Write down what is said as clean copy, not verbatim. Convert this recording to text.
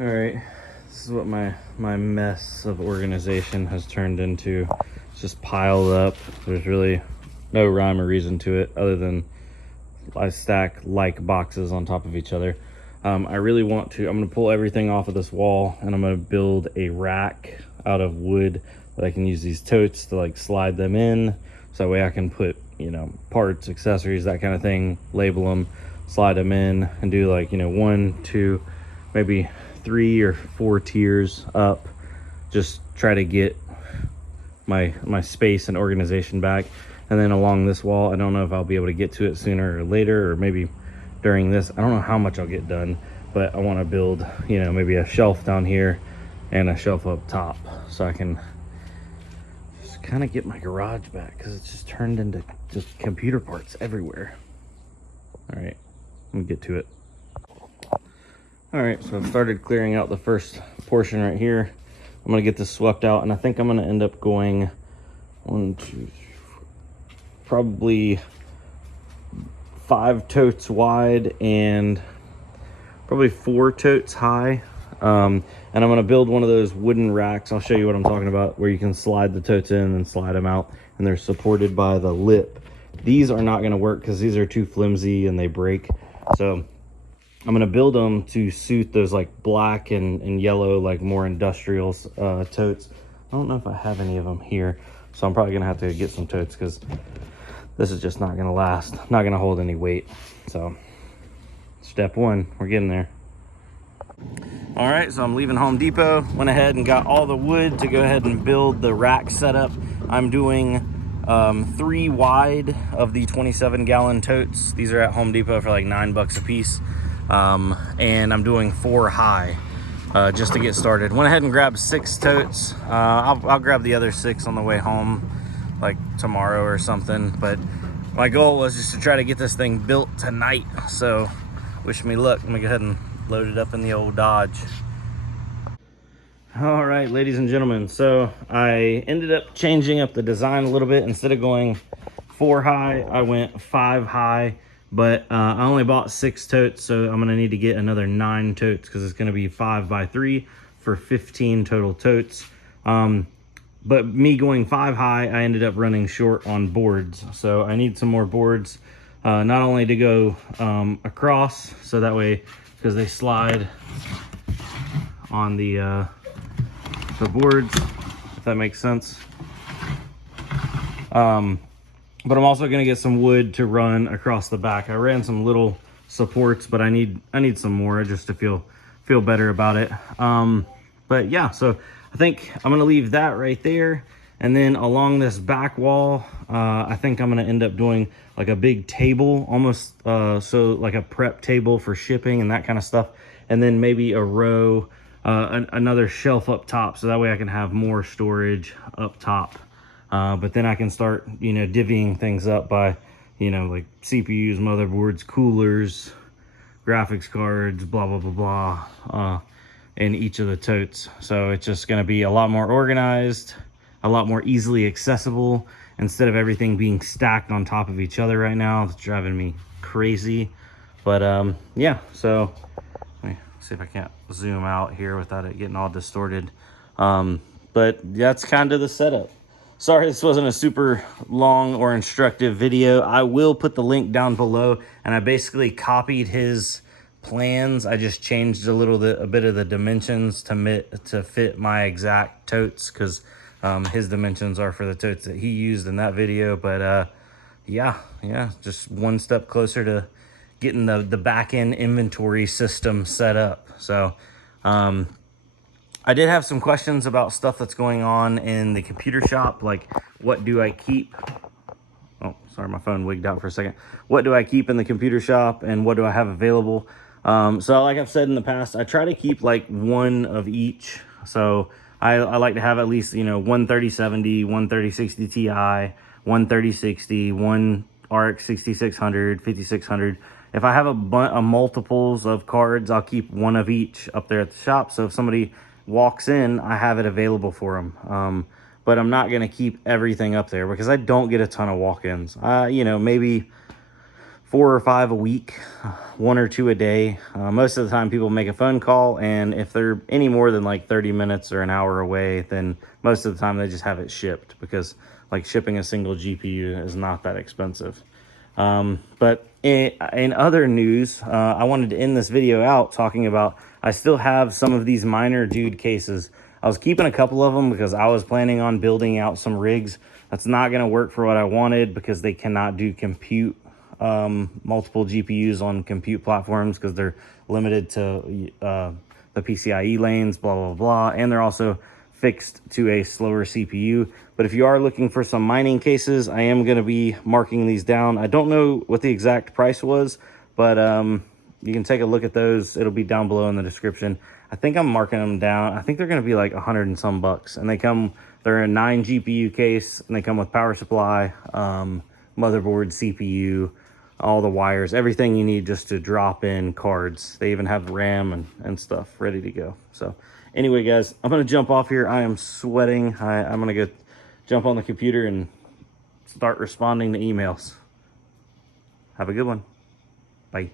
All right, this is what my mess of organization has turned into. It's just piled up. There's really no rhyme or reason to it other than I stack like boxes on top of each other. I really want to, I'm gonna pull everything off of this wall and I'm gonna build a rack out of wood that I can use these totes to like slide them in. So that way I can put, you know, parts, accessories, that kind of thing, label them, slide them in and do like, you know, 1, 2, maybe 3 or 4 tiers up. Just try to get my space and organization back. And then along this wall, I don't know if I'll be able to get to it sooner or later, or maybe during this. I don't know how much I'll get done, but I want to build, you know, maybe a shelf down here and a shelf up top so I can just kind of get my garage back, because it's just turned into just computer parts everywhere. All right, let me get to it. All right, so I've started clearing out the first portion right here. I'm gonna get this swept out, and I think I'm gonna end up going 1, 2, 3, 4, probably 5 totes wide and probably 4 totes high. And I'm gonna build one of those wooden racks. I'll show you what I'm talking about, where you can slide the totes in and slide them out, and they're supported by the lip. These are not gonna work because these are too flimsy and they break. So I'm gonna build them to suit those like black and yellow, like more industrial totes. I don't know if I have any of them here, so I'm probably gonna have to get some totes because this is just not gonna last, not gonna hold any weight. So step 1, we're getting there. All right, so I'm leaving Home Depot. Went ahead and got all the wood to go ahead and build the rack setup. I'm doing 3 wide of the 27-gallon totes. These are at Home Depot for like $9 a piece. And I'm doing 4 high just to get started. Went ahead and grabbed 6 totes. I'll grab the other 6 on the way home, like tomorrow or something. But my goal was just to try to get this thing built tonight. So wish me luck. Let me go ahead and load it up in the old Dodge. All right, ladies and gentlemen, so I ended up changing up the design a little bit. Instead of going 4 high, I went 5 high. But I only bought 6 totes, so I'm gonna need to get another 9 totes because it's gonna be 5x3 for 15 total totes. But me going 5 high, I ended up running short on boards. So I need some more boards, not only to go across, so that way, because they slide on the boards, if that makes sense. But I'm also gonna get some wood to run across the back. I ran some little supports, but I need some more just to feel better about it. But yeah, so I think I'm gonna leave that right there. And then along this back wall, I think I'm gonna end up doing like a big table, almost so like a prep table for shipping and that kind of stuff. And then maybe a row, another shelf up top, so that way I can have more storage up top. But then I can start, you know, divvying things up by, you know, like CPUs, motherboards, coolers, graphics cards, blah, blah, blah, blah, in each of the totes. So it's just going to be a lot more organized, a lot more easily accessible, instead of everything being stacked on top of each other right now. It's driving me crazy. But yeah, so let me see if I can't zoom out here without it getting all distorted. But that's kind of the setup. Sorry this wasn't a super long or instructive video. I will put the link down below, and I basically copied his plans. I just changed a bit of the dimensions to fit my exact totes, because his dimensions are for the totes that he used in that video. But yeah, just one step closer to getting the back end inventory system set up. So I did have some questions about stuff that's going on in the computer shop, like what do I keep? Oh, sorry, my phone wigged out for a second. What do I keep in the computer shop and what do I have available? So like I've said in the past, I try to keep like 1 of each. So I like to have at least, you know, 1 3070, 1 3060 Ti, 1 3060, 1 RX 6600, 5600. If I have a multiples of cards, I'll keep 1 of each up there at the shop. So if somebody walks in, I have it available for them. But I'm not going to keep everything up there because I don't get a ton of walk-ins. You know, maybe 4 or 5 a week, 1 or 2 a day. Most of the time people make a phone call, and if they're any more than like 30 minutes or an hour away, then most of the time they just have it shipped, because like shipping a single GPU is not that expensive. But in other news, I wanted to end this video out talking about, I still have some of these miner dude cases. I was keeping a couple of them because I was planning on building out some rigs. That's not going to work for what I wanted, because they cannot do compute, multiple GPUs on compute platforms, because they're limited to the PCIe lanes, blah, blah, blah. And they're also fixed to a slower CPU. But if you are looking for some mining cases, I am going to be marking these down. I don't know what the exact price was, but you can take a look at those. It'll be down below in the description. I think I'm marking them down. I think they're going to be like 100 and some bucks. And they're a 9 GPU case, and they come with power supply, motherboard, CPU, all the wires, everything you need just to drop in cards. They even have RAM and stuff ready to go. So anyway, guys, I'm going to jump off here. I am sweating. I'm going to go jump on the computer and start responding to emails. Have a good one. Bye.